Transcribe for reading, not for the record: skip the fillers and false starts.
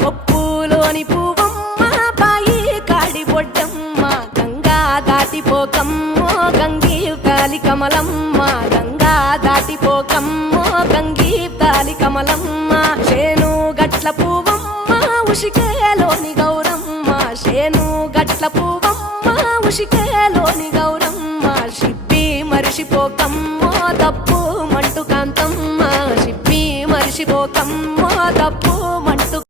కొప్పులోని పువ్వమ్మ బాయి కాడి బొడ్డమ్మ గంగా దాటిపోకమ్మో గంగీ తాలి కమలమ్మ గంగా దాటిపోకమ్మో గంగీ తాలి కమలమ్మ శేను గట్ల పువ్వమ్మ ఉషికేలోని గౌరమ్మ శేను గట్ల పువ్వమ్మ ఉషికేలోని గౌరమ్మ షిప్పి మరిషిపోకమ్మో తప్పు మంటు కాంతమ్మ షిప్పి మరిషిపోకమ్మో తప్పు